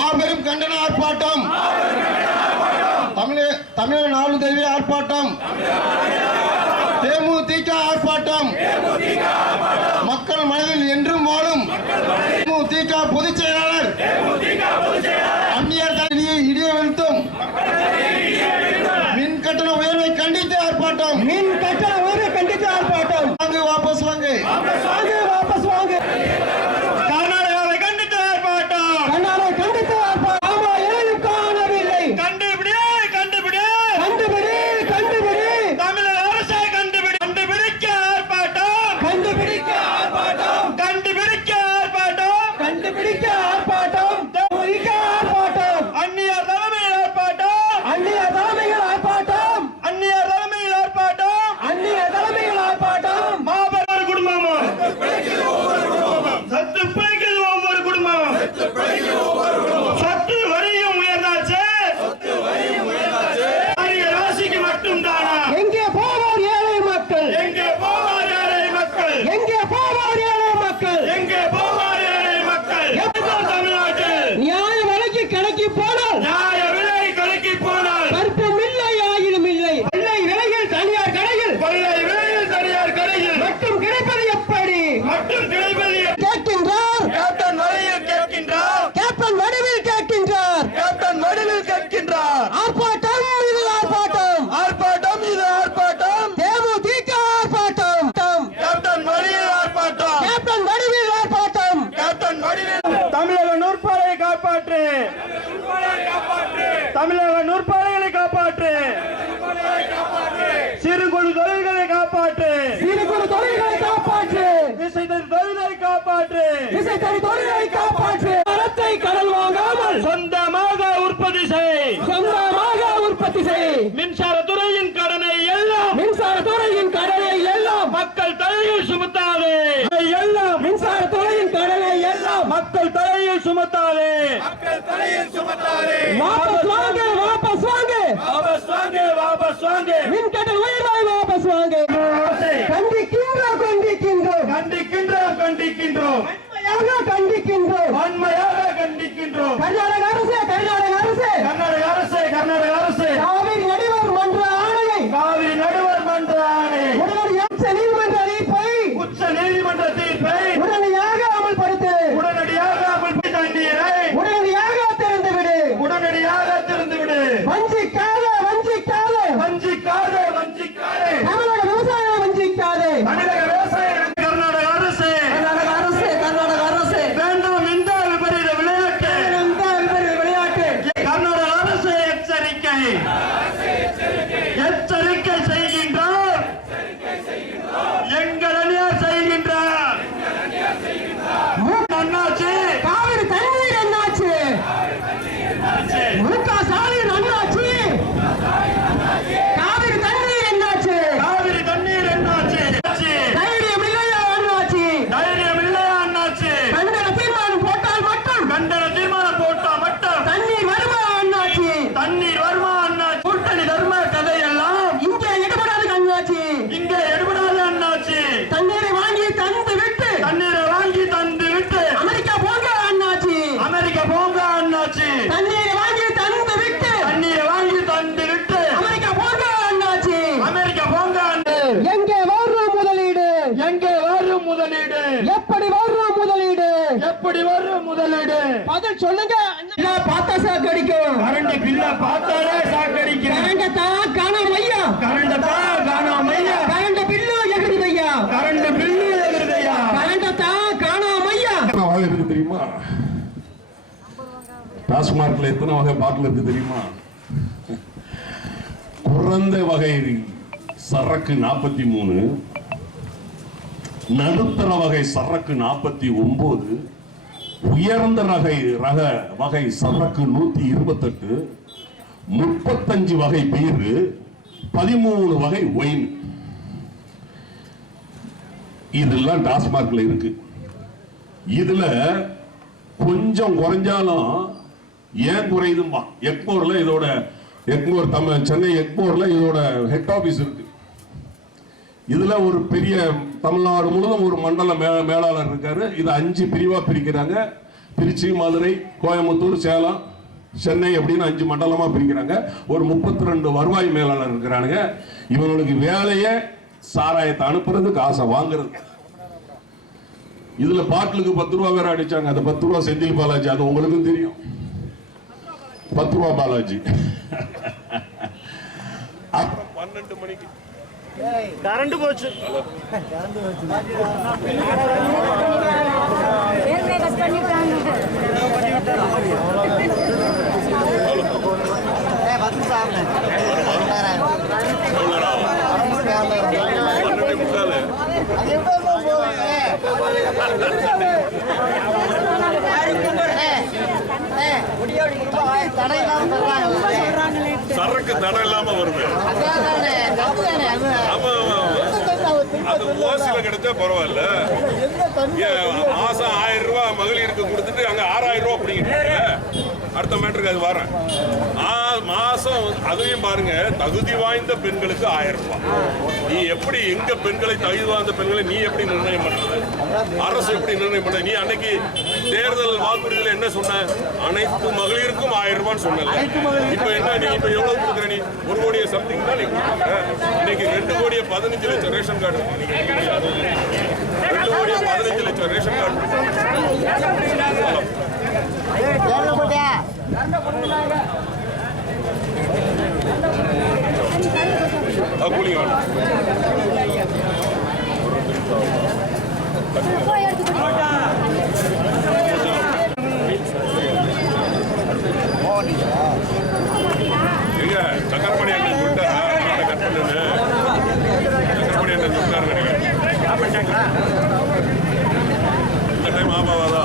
மாபெரும் கண்டன ஆர்ப்பாட்டம், தமிழக நாடு தழுவிய ஆர்ப்பாட்டம், தேமுதிக ஆர்ப்பாட்டம், மக்கள் மனதில் என்றும் வாழும் தேமுதிக பொதுச் செயலாளர் அந்நியர் தலைவியை இடிய வீழ்த்தும் மின் கட்டண உயர்வை கண்டித்து ஆர்ப்பாட்டம், மின் கட்டண உயர்வை கண்டித்து ஆர்ப்பாட்டம், வாபஸ் வாங்கு, வாபஸ் வாங்கு, கர்நாடகாவை கண்டித்து ஆர்ப்பாட்டம், கர்நாடகாவை கண்டித்து ஆர்ப்பாட்டம். ஆமா, ஏழும் காணவில்லை. கண்டுபிடி கண்டுபிடி கண்டுபிடி கண்டுபிடி, தமிழக அரசை கண்டுபிடி, கண்டுபிடிக்க ஆர்ப்பாட்டம், கண்டுபிடிக்க ஆர்ப்பாட்டம், கண்டுபிடிக்க ஆர்ப்பாட்டம், கண்டுபிடிக்க ஆர்ப்பாட்டம், தேமுதிக ஆர்ப்பாட்டம், அந்நியர் தலைமையில் ஆர்ப்பாட்டம், அந்நியர் தலைமையில் ஆர்ப்பாட்டம், அந்நியர் தலைமையில் ஆர்ப்பாட்டம், அந்நியர் தலைமையில் ஆர்ப்பாட்டம். மாபெரும் குடும்பமும் சத்து பிழைக்குது ஒவ்வொரு குடும்பமும், சொத்து வரியும் உயர்ந்தாச்சு, ராசிக்கு மட்டும் தானா, எங்கே போவார் ஏழை மக்கள், எங்கே போவார் ஏழை மக்கள், எங்கே போவார் ஏழை மக்கள், எங்கே போவார் ஏழை மக்கள், தமிழ்நாட்டில் நியாய விலைக்கு கணக்கி போனால், நியாய விலை கணக்கி போனால் கற்பம் இல்லை, ஆயிரம் இல்லை, கொள்ளை விலையில் தனியார் கடையில், கொள்ளை விலையில் தனியார் கடையில் மட்டும் கிடைப்பது எப்படி, மட்டும் கிடைப்பது கேட்கின்றார் கேப்டன் வரையில் கேட்கின்றார், கேப்டன் வடிவில் கேட்கின்றார். கேப்டன் வடிவில் கேட்கின்றார். ஆர்ப்பாட்டம் இது ஆர்ப்பாட்டம், ஆர்ப்பாட்டம் இது ஆர்ப்பாட்டம், தேமுதிக ஆர்ப்பாட்டம், கேப்டன் வடிவில் ஆர்ப்பாட்டம், கேப்டன் வடிவில் ஆர்ப்பாட்டம். கேப்டன் வடிவில் தமிழக நூற்பாலையை காப்பாற்று, தமிழக நூற்பாலைகளை காப்பாற்று, சிறு குறு தொழில்களை காப்பாற்று, சிறு குறு தொழில்களை காப்பாற்று, விசைத்தறி தொழிலை காப்பாற்று, விசைத்தறி தொழிலை காப்பாற்று. மரத்தை கடல் வாங்காமல் சொந்தமாக உற்பத்தி செய், சொந்தமாக உற்பத்தி செய். மின்சாரத்துறையின் கடனை எல்லாம், மின்சாரத்துறையின் கடனை எல்லாம், மக்கள் தலையில் சுமத்தாதே, எல்லாம் மின்சாரத்துறையின் கடனை எல்லாம் மக்கள் தலையில் சுமத்தாதே, வாபஸ் வாங்க, வாபஸ் வாங்க, வாபஸ் வாங்கு, வாபஸ் வாங்கு, மின் கட்டண உயர்வை வாபஸ் வாங்க. கண்டிக்கின்றோம், கண்டிக்கின்றோம், கண்டிக்கின்றோம், கண்டிக்கின்றோம், வன்மையாக கண்டிக்கின்றோம். வன்மையாக கண்டிக்கின்றோம். கர்நாடக அரசு, கர்நாடக அரசு, கர்நாடக அரசு, கர்நாடக அரசு, காவிரி நடுவர் மன்ற ஆணையை காவிரி நடுவர் மன்ற ஆணையை, உடனடியாக உச்ச நீதிமன்ற தீர்ப்பை உச்ச நீதிமன்ற தீர்ப்பை உடனடியாக அமல்படுத்து, உடனடியாக அமல்படுத்தி தண்ணீரை உடனடியாக திறந்துவிடு, உடனடியாக திறந்துவிடு, வஞ்சிக்காதே, வஞ்சிக்காதே, வஞ்சிக்காதே, வஞ்சிக்காதே, தமிழக விவசாயிகளை வஞ்சிக்காதே. தமிழக விவசாய கர்நாடக அரசு, கர்நாடக அரசு, கர்நாடக அரசு, வேண்டும் இந்த விபரீத விளையாட்டு, இந்த விபரீத விளையாட்டு. கர்நாடக அரசு எச்சரிக்கை, எச்சரிக்கை செய்கின்றார், எங்கள் அணியார் செய்கின்றார். அண்ணாச்சி, காவிரி தண்ணீர் என்னாச்சு, முக ஸ்டாலின் அண்ணாச்சி, காவிரி தண்ணீர் என்னாச்சு, காவிரி தண்ணீர் என்னாச்சு, தைரியம் இல்லையா அண்ணாச்சி, தைரியம் இல்லையா அண்ணாச்சி, கண்டன தீர்மானம் போட்டால் மட்டும் கண்டன தீர்மானம் போட்டா மட்டும் தண்ணீர் வருமா அண்ணாச்சி, தண்ணீர் வருமா அண்ணாச்சி, கூட்டணி தர்ம கதையெல்லாம் இங்கே எடுபடாது அண்ணாச்சி, இங்கே எடுபடாது அண்ணாச்சி, தண்ணீரை வாங்கி தந்து விட்டு தண்ணீரை வாங்கி தந்து விட்டு அமெரிக்கா போங்க அண்ணாச்சி, அமெரிக்கா போங்க அண்ணாச்சி, தண்ணீரை வாங்கி தந்து விட்டு தண்ணீரை வாங்கி தந்து விட்டு அமெரிக்கா போங்க அண்ணாச்சி. அமெரிக்கா போங்க அண்ணா. எங்கே வரும் முதலீடு, எங்கே வரும் முதலீடு, எப்படி வரும் முதலீடு, எப்படி வரும் முதலீடு, பதில் சொல்லுங்க அண்ணா. பார்த்தா சாக்கடிக்கும், கரண்ட் பில்ல பார்த்தாலே சாக்கடிக்கிறேன், கரண்ட தான் காணாம ஐயா, கரண்ட் தான் காணாம ஐயா, கரண்ட பில்லு எகிருது ஐயா, கரண்ட் பில்லு எழுதுதையா, கரண்ட தான் காணாம ஐயா. வகை இருக்கு தெரியுமா? டாஸ்மார்க்ல எத்தனை வகை பாட்டில் இருக்கு தெரியுமா? குறைந்த வகை சரக்கு 43, நடுத்தர வகை சரக்கு 49, உயர்ந்த வகை சரக்கு 128, 35 வகை பீரு, 13 வகை ஒயின். இதெல்லாம் டாஸ்மார்க்ல இருக்கு. இதுல கொஞ்சம் குறைஞ்சாலும் ஏன் குறையுதும்பா? எக்மோர்ல இதோட சென்னை எக்மோர்ல இதோட ஹெட் ஆபீஸ் இருக்கு. இதுல ஒரு பெரிய தமிழ்நாடு முழுவதும் ஒரு மண்டல மேலாளர் இருக்காரு. இது 5 பிரிவா பிரிக்கிறாங்க. திருச்சி, மதுரை, கோயம்புத்தூர், சேலம், சென்னை அப்படின்னு 5 மண்டலமா பிரிக்கிறாங்க. ஒரு 32 வருவாய் மேலாளர் இருக்கிறானுங்க. இவங்களுக்கு வேலையை சாராயத்தை அனுப்புறது, காசை வாங்குறது. இதுல பாட்டிலுக்கு 10 ரூபா வேற அடிச்சாங்க. அந்த 10 ரூபா செந்தில் பாலாஜி, அது உங்களுக்கும் தெரியும். 10 ரூபா பாலாஜி. அப்புறம் 12 மணிக்கு கரண்ட் போச்சு. சரக்கு தடை இல்லாம வருது. அது ஓசில கிடைச்சா பரவாயில்ல. மாசம் 1000 ரூபாய் மகளிருக்கு கொடுத்துட்டு அங்க 6000 ரூபாய் அப்படிங்கிட்டு அடுத்த மேட்டருக்கு அது வரேன். மாசம் அதையும் பாருங்க, தகுதி வாய்ந்த பெண்களுக்கு 1000 ரூபாய். நீ எப்படி எங்க பெண்களை, தகுதி வாய்ந்த பெண்களை நீ எப்படி நிர்ணயம் பண்றது? அரசு எப்படி நிர்ணயம் பண்ற? நீ அன்னைக்கு தேர்தல் வாக்குறுதியில் என்ன சொன்ன? அனைத்து மகளிருக்கும் 1000 ரூபான்னு சொன்ன. இப்ப என்ன, நீ இப்ப எவ்வளவு கொடுக்குற? நீ 1 கோடியே சம்திங் தான் நீ கொடுக்குற. இன்னைக்கு 2 கோடியே 15 லட்சம் ரேஷன் கார்டு. 2 கோடியே 15 லட்சம் ரேஷன் கார்டு. கூலி எங்க சக்கரமணி அண்ணன் சொல்லிட்டாரா? கட் பண்ணு. சக்கரமணி அண்ணன் சொல்லிட்டாரு நினைக்கிறேன். இந்த டைம் ஆபாவாதா?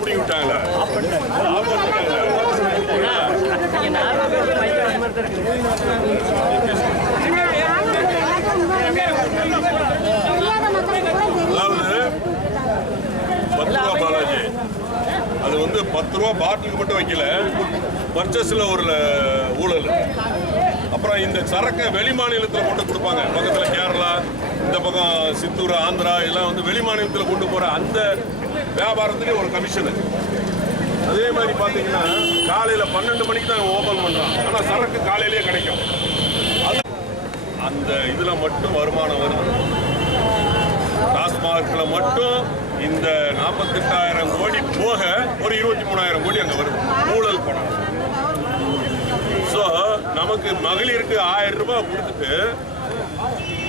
பிடிக்க விட்டாங்களா? அதாவது 10 ரூபா பாலாஜி, அது வந்து 10 ரூபா பாட்டிலுக்கு மட்டும் வைக்கல, பர்ச்சேஸ்ல ஒரு ஊழல். அப்புறம் இந்த சரக்கை வெளி மாநிலத்தில் கொண்டு கொடுப்பாங்க. பக்கத்தில் கேரளா, இந்த பக்கம் சித்தூர், ஆந்திரா எல்லாம் வந்து வெளி மாநிலத்தில் கொண்டு போற அந்த வியாபாரத்திலே ஒரு கமிஷனு. அதே மாதிரி பார்த்தீங்கன்னா காலையில் 12 மணிக்கு தான் ஓபன் பண்றான். ஆனால் சரக்கு காலையிலேயே கிடைக்கும். அந்த இதுல மட்டும் வருமானம் வருது. டாஸ்மார்க்ல மட்டும் இந்த 48,000 கோடி போக ஒரு 23,000 கோடி அங்க வருது ஊழல் பணம். ஸோ நமக்கு மகளிருக்கு 1000 ரூபாய் கொடுத்துட்டு,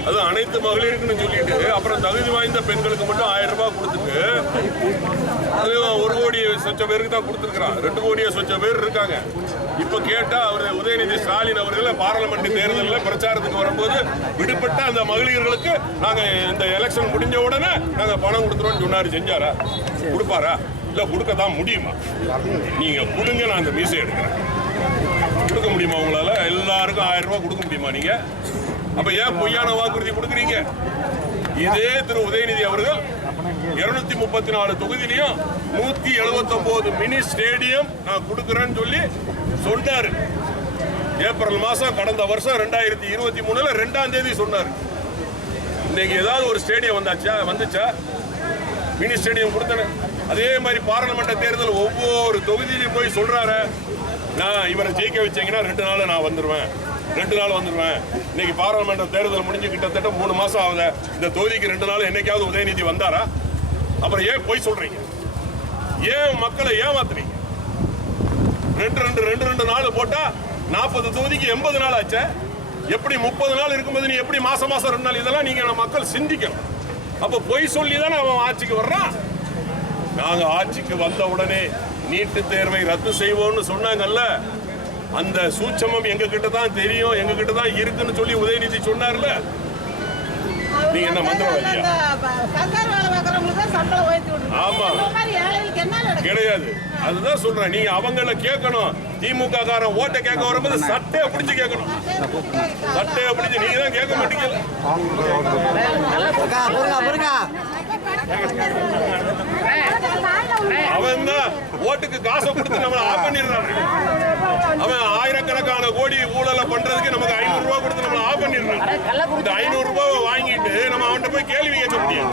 அது அனைத்து மகளிருக்குன்னு சொல்லிட்டு, அப்புறம் தகுதி வாய்ந்த பெண்களுக்கு மட்டும் 1000 ரூபாய் கொடுத்துட்டு, அது 1 கோடி சொச்ச பேருக்கு தான் கொடுத்துருக்கிறான். 2 கோடியே சொச்ச பேர் இருக்காங்க. இப்ப கேட்டா அவர் உதயநிதி ஸ்டாலின் அவர்கள் பார்லிமெண்ட் தேர்தலில் பிரச்சாரத்துக்கு வரும்போது விடுபட்ட அந்த மகளிர்களுக்கு நாங்க இந்த எலெக்ஷன் முடிஞ்ச உடனே நாங்க பணம் கொடுத்துருவோம் சொன்னாரு. செஞ்சாரா? கொடுப்பாரா? இல்ல கொடுக்கத்தான் முடியுமா? நீங்க கொடுங்க, நான் அந்த மீசை எடுக்கிறேன். கொடுக்க முடியுமா உங்களால? எல்லாருக்கும் 1000 ரூபாய் கொடுக்க முடியுமா நீங்க? அப்ப ஏன் பொய்யான வாக்குறுதி கொடுக்குறீங்க? இதே திரு உதயநிதி அவர்கள் 234 தொகுதியிலையும் 179 மினி ஸ்டேடியம் நான் கொடுக்குறேன்னு சொல்லி சொன்னாரு. ஏப்ரல் மாசம் கடந்த வருஷம் 2023 2ஆம் தேதி சொன்னாரு. இன்னைக்கு ஏதாவது ஒரு ஸ்டேடியம் வந்துச்சா? மினி ஸ்டேடியம் கொடுத்தேன். அதே மாதிரி பார்லிமெண்ட் தேர்தல் ஒவ்வொரு தொகுதியிலையும் போய் சொல்றாரு, நான் இவரை ஜெயிக்க வச்சீங்கன்னா 2 நாள் நான் வந்துருவேன், 2 நாள் வந்துருவேன். இன்னைக்கு பார்லிமெண்ட் தேர்தல் முடிஞ்சு கிட்டத்தட்ட 3 மாசம் ஆகுது. இந்த தொகுதிக்கு 2 நாள் என்னைக்காவது உதயநிதி வந்தாரா? அப்புறம் ஏன் போய் சொல்றீங்க? ஏன் மக்களை ஏமாத்துறீங்க? ரெண்டு நாள் போட்டா 40 தொகுதிக்கு 80 நாள் ஆச்சு. எப்படி 30 நாள் இருக்கும்போது நீ எப்படி மாசம் 2 நாள், இதெல்லாம் நீங்க மக்கள் சிந்திக்கணும். அப்ப பொய் சொல்லி தானே அவன் ஆட்சிக்கு வர்றான். நாங்க ஆட்சிக்கு வந்த உடனே நீட்டு தேர்வை ரத்து செய்வோம்னு சொன்னாங்கல்ல, அந்த சூட்சமம் எங்க கிட்ட தான் தெரியும், எங்க கிட்ட தான் இருக்குன்னு சொல்லி உதயநிதி சொன்னார்ல. நீங்க என்ன மந்திரவாதியா? ஆமா கிடையாது. அதுதான் சொல்றேன், நீங்க அவங்கள கேட்கணும். திமுக காரன் ஓட்ட கேட்க வரும்போது சட்டையை பிடிச்சு கேட்கணும். சட்டையை பிடிச்சு நீங்க தான் கேட்க மாட்டீங்க. அவன் தான் ஓட்டுக்கு காசை கொடுத்து நம்மளை ஆஃப் பண்ணிடுறான். அவன் ஆயிரக்கணக்கான கோடி ஊழல பண்றதுக்கு நமக்கு 500 ரூபாய் கொடுத்து நம்மளை ஆஃப் பண்ணிடுறான். இந்த 500 ரூபாய் வாங்கிட்டு நம்ம அவன்கிட்ட போய் கேள்வி கேட்க முடியாது.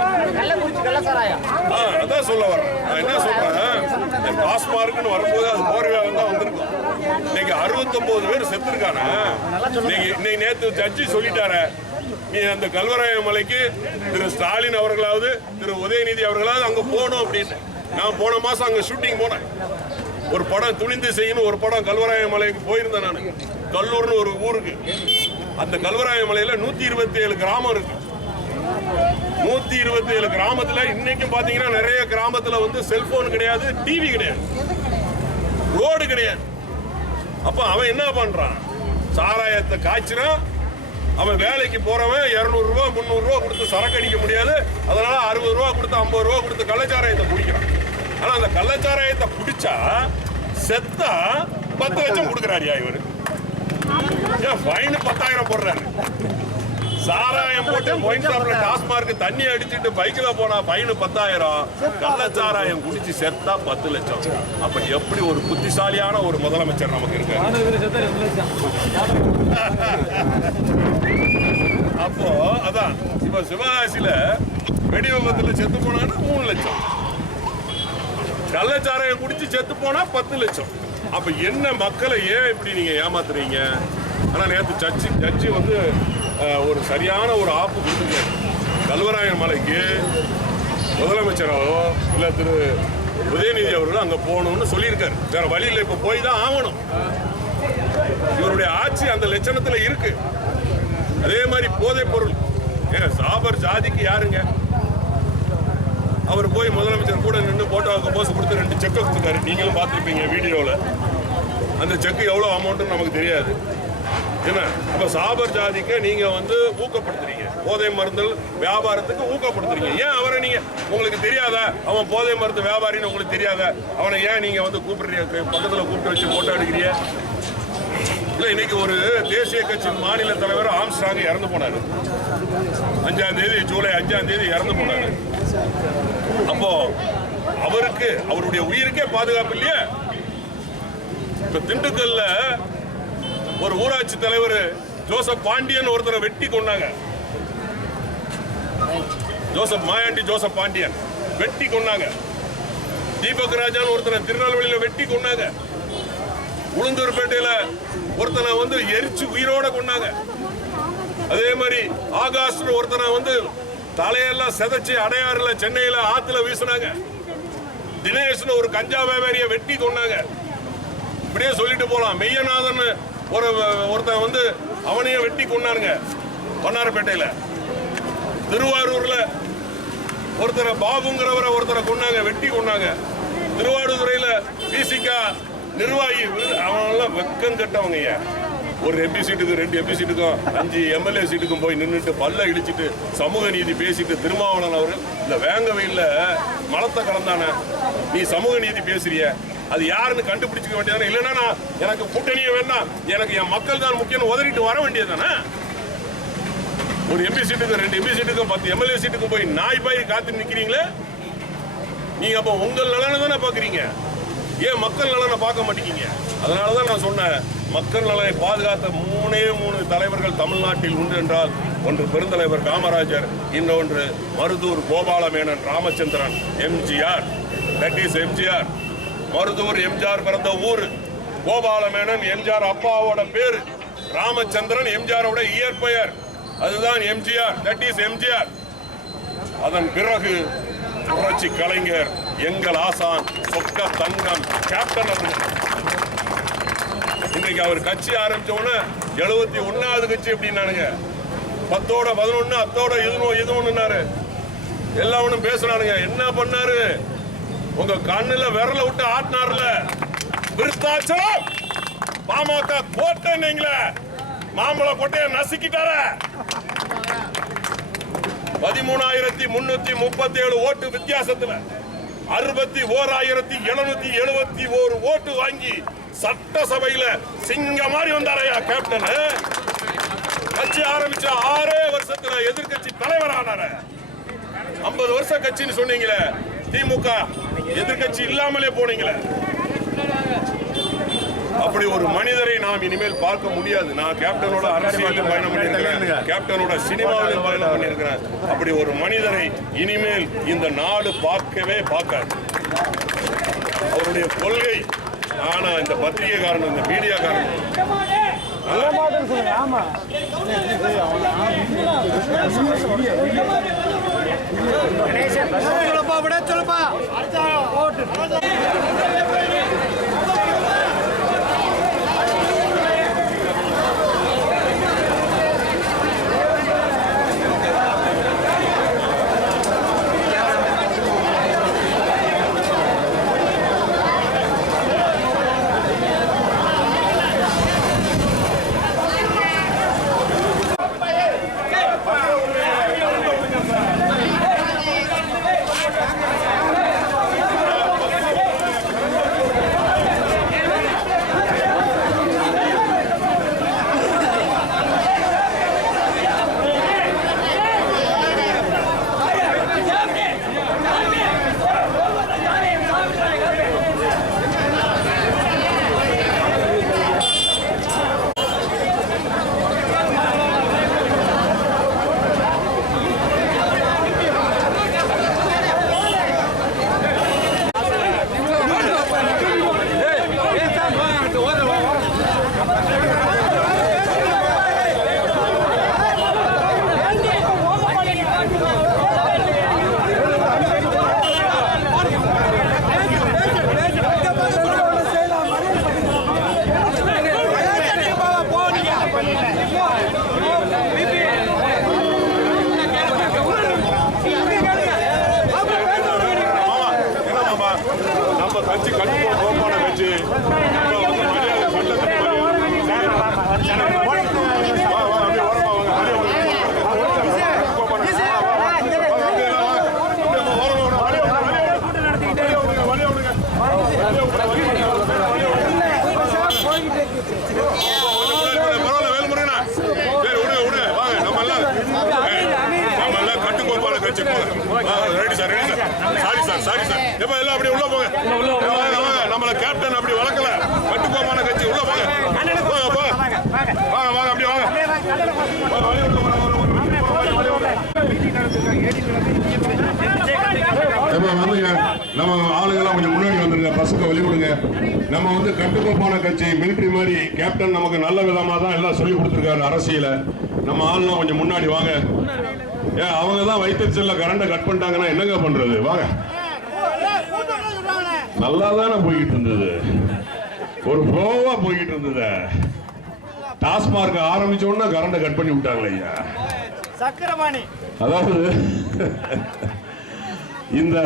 அதான் சொல்ல வரேன். நான் என்ன சொல்றேன், டாஸ்மார்க்னு வரும்போது அது போர்வையா தான் வந்திருக்கும். இன்னைக்கு 69 பேர் செத்துருக்கானே. இன்னைக்கு நேற்று ஜட்ஜி சொல்லிட்டாரு, நீ அந்த கல்வராய மலைக்கு திரு ஸ்டாலின் அவர்களாவது திரு உதயநிதி அவர்களாவது அங்க போகணும் அப்படின்னு. நான் போன மாசம் அங்க ஷூட்டிங் போனேன். ஒரு படம் துணிந்து செய்யணும், ஒரு படம் கல்வராய மலைக்கு போயிருந்தேன். நான் கல்லூர்னு ஒரு ஊருக்கு. அந்த கல்வராய மலையில 127 கிராமம் இருக்கு. 127 கிராமத்துல இன்னைக்கும் பாத்தீங்கன்னா நிறைய கிராமத்துல வந்து செல்போன் கிடையாது, டிவி கிடையாது, ரோடு கிடையாது. அப்ப அவன் என்ன பண்றான், சாராயத்தை காய்ச்சினா அவன் வேலைக்கு போறவன் 200 ரூபாய் 300 ரூபாய் கொடுத்து சரக்கு அடிக்க முடியாது. அதனால 60 ரூபாய் கொடுத்து 50 ரூபாய் கொடுத்து கள்ளச்சாராயத்தை குடிக்கிறான். ஆனா அந்த கள்ளச்சாராயத்தை குடிச்சா செத்தா 10 லட்சம் கொடுக்குறாரியா இவரு? ஃபைன் 10,000 போடுறாரு. சாராயம் போட்டு ஒயின் ஷாப்ல டாஸ்மார்க் தண்ணி அடிச்சுட்டு பைக்ல போனா ஃபைன் 10,000, கள்ளச்சாராயம் குடிச்சு செத்தா 10 லட்சம். அப்ப எப்படி ஒரு புத்திசாலியான ஒரு முதலமைச்சர் நமக்கு இருக்கு. அப்போ அதான் இப்ப சிவகாசியில வெடி விபத்துல செத்து போனான்னா 3 லட்சம், கள்ளச்சாராயம் குடிச்சு செத்து போனா 10 லட்சம். அப்ப என்ன மக்களை ஏன் இப்படி நீங்க ஏமாத்துறீங்க? ஆனா நேற்று ஜட்ஜி வந்து ஒரு சரியான ஒரு ஆப்பு கொடுத்துருக்காரு. கல்வராய மலைக்கு முதலமைச்சரோ இல்ல திரு உதயநிதி அவர்களும் அங்க போகணும்னு சொல்லியிருக்காரு. வேற வழியில் இப்ப போய் தான் ஆகணும். இவருடைய ஆட்சி அந்த லட்சணத்துல இருக்கு. அதே மாதிரி போதைப் பொருள், சாபர் ஜாதிக்கு யாருங்க? அவர் போய் முதலமைச்சர் கூட நின்று போட்டோவுக்கு போஸ் கொடுத்து 2 செக்கை கொடுத்தாரு. நீங்களும் பார்த்துருப்பீங்க வீடியோவில். அந்த செக்கு எவ்வளோ அமௌண்ட்னு நமக்கு தெரியாது. என்ன அப்ப சாபர் ஜாதிக்கு நீங்க வந்து ஊக்கப்படுத்துறீங்க, போதை மருந்து வியாபாரத்துக்கு ஊக்கப்படுத்துறீங்க. ஏன் அவரை நீங்க, உங்களுக்கு தெரியாதா அவன் போதை மருந்து வியாபாரின்னு உங்களுக்கு தெரியாதா? அவனை ஏன் நீங்க வந்து கூப்பிடுறீங்க, பக்கத்துல கூப்பிட்டு வச்சு போட்டோ எடுக்கிறீங்க? இல்ல இன்னைக்கு ஒரு தேசிய கட்சி மாநில தலைவர் ஆம்ஸ்ட்ராங் இறந்து போனாரு. 5ஆம் தேதி ஜூலை 5ஆம் தேதி இறந்து போனாரு. அப்போ அவருக்கு அவருடைய உயிருக்கே பாதுகாப்பு இல்லையா? இப்ப திண்டுக்கல்ல ஒரு ஊராட்சி தலைவர் ஜோசப் பாண்டியன் ஒருத்தரை வெட்டி கொண்டாங்க. ஜோசப் பாண்டியன் வெட்டி கொண்டாங்க. தீபக் ராஜான்னு ஒருத்தரை திருநெல்வேலியில வெட்டி கொண்டாங்க. உளுந்தூர்பேட்டையில ஒருத்தனை வந்து எரிச்சு உயிரோட கொண்டாங்க. அதே மாதிரி ஆகாஷ் ஒருத்தனை வந்து தலையெல்லாம் செதைச்சு அடையாறுல சென்னையில ஆத்துல வீசினாங்க. தினேஷ்னு ஒரு கஞ்சா வியாபாரியை வெட்டி கொண்டாங்க. இப்படியே சொல்லிட்டு போலாம். மெய்யநாதன் ஒருத்தன் வந்து அவனையும் வெட்டி கொண்டாருங்க வண்ணாரப்பேட்டையில. திருவாரூர்ல ஒருத்தரை பாபுங்கிறவரை ஒருத்தரை கொண்டாங்க, வெட்டி கொண்டாங்க. திருவாரூதுறையில பிசிகா நிர்வாகி அவனெல்லாம் வெக்கம் கட்டவங்க. ஒரு எம்பி சீட்டுக்கு 2 எம்பி சீட்டுக்கும் 5 எம்எல்ஏ சீட்டுக்கும் போய் நின்றுட்டு பல்ல இடிச்சிட்டு சமூக நீதி பேசிட்டு திருமாவளவன் அவர் இந்த வேங்க வெயில்ல மலத்தை கலந்தானே, நீ சமூக நீதி பேசுறிய, அது யாருன்னு கண்டுபிடிச்சிக்க வேண்டியதானே? இல்லைன்னா எனக்கு கூட்டணியே வேண்டாம், எனக்கு என் மக்கள் தான் முக்கியம் உதறிட்டு வர வேண்டியதானே? ஒரு எம்பி சீட்டுக்கு 2 எம்பி சீட்டுக்கும் 10 எம்எல்ஏ சீட்டுக்கும் போய் நாய் பாய் காத்து நிக்கிறீங்களே நீங்க. அப்ப உங்கள் நலனை தானே பாக்குறீங்க, ஏன் மக்கள் நலனை பார்க்க மாட்டேங்க? அதனாலதான் நான் சொன்னேன், மக்கள் நலனை பாதுகாத்த 3 தலைவர்கள் தமிழ்நாட்டில் உண்டு என்றால், ஒன்று பெருந்தலைவர் காமராஜர், இன்னொன்று மருதூர் கோபாலமேனன் ராமச்சந்திரன், எம்ஜிஆர். That is MGR. மருதூர் எம்ஜிஆர் பிறந்த ஊர், கோபாலமேனன் எம்ஜிஆர் அப்பாவோட பேரு, ராமச்சந்திரன் எம்ஜிஆரோட இயற்பெயர், அதுதான் எம்ஜிஆர். That is MGR. அதன் பிறகு புரட்சி கலைஞர், எங்கள் ஆசான், சொக்க தங்கம் கேப்டன் அவர்கள். இன்னைக்கு அவர் கட்சி ஆரம்பிச்ச உடனே 71வது கட்சி எப்படின்னானுங்க, 10ஓட 11 அத்தோட இதுன்னு எல்லாவனும் பேசுறானுங்க. என்ன பண்ணாரு? உங்க கண்ணுல விரல விட்டு ஆட்டினார்ல, விருத்தாச்சலம் பாமக கோட்டை, நீங்களே மாம்பழ கோட்டையை நசுக்கிட்டார. 13,337 ஓட்டு வித்தியாசத்துல 61,771 ஓட்டு வாங்கி சட்டசபையில சிங்க மாதிரி வந்தாரையா கேப்டன். கட்சி ஆரம்பிச்ச 6 வருஷத்துல எதிர்கட்சி தலைவர் ஆனார. 50 வருஷம் கட்சின்னு சொன்னீங்களே, திமுக எதிர்கட்சி இல்லாமலே போனீங்களே. அப்படி ஒரு மனிதரை நாம் இனிமேல் பார்க்க முடியாது. நான் கேப்டனோட அரசியலில் பயணம் பண்ணியிருக்கிறேன், கேப்டனோட சினிமாவில் பயணம் பண்ணியிருக்கிறேன். அப்படி ஒரு மனிதரை இனிமேல் இந்த நாடு பார்க்கவே பார்க்காது. அவருடைய கொள்கை, ஆனா இந்த பத்திரிகைக்காரன், இந்த மீடியாக்காரன் நம்ம கட்சி கண்டிப்பா கோப்பான கட்சி. கட்டுக்கோப்பான கட்சி. Ready sir, ready sir. Sorry sir. எப்ப எல்லாம் அப்படி உள்ள போங்க. நம்மள கேப்டன் அப்படி வளர்க்கல. கட்டுக்கோப்பான கட்சி உள்ள போங்க. வாங்க அப்படி வாங்க. நம்ம ஆளுங்கெல்லாம் கொஞ்சம் முன்னாடி வந்துருங்க, பஸ்ஸுக்கு வழி விடுங்க. நம்ம வந்து கட்டுக்கோப்பான கட்சி, மிலிட்டரி மாதிரி கேப்டன் நமக்கு நல்ல விதமா தான் எல்லாம் சொல்லி கொடுத்துருக்காரு அரசியல. நம்ம ஆளுலாம் கொஞ்சம் முன்னாடி வாங்க. ஏன் அவங்க தான் வைத்தறிச்சல்ல கரண்ட கட் பண்ணிட்டாங்கன்னா என்னங்க பண்றது? வாங்க. நல்லா தானே போய்கிட்டு இருந்தது, ஒரு ஃப்ளோவா போய்கிட்டு இருந்தது. டாஸ்மார்க் ஆரம்பிச்ச உடனே கரண்ட கட் பண்ணி விட்டாங்களே ஐயா. அதாவது இந்த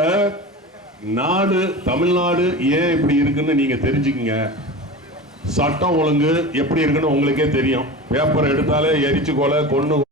நாடு, தமிழ்நாடு ஏன் இப்படி இருக்குன்னு நீங்க தெரிஞ்சுக்கங்க. சட்டம் ஒழுங்கு எப்படி இருக்குன்னு உங்களுக்கே தெரியும். பேப்பர் எடுத்தாலே எரிச்சு கொலை கொன்னு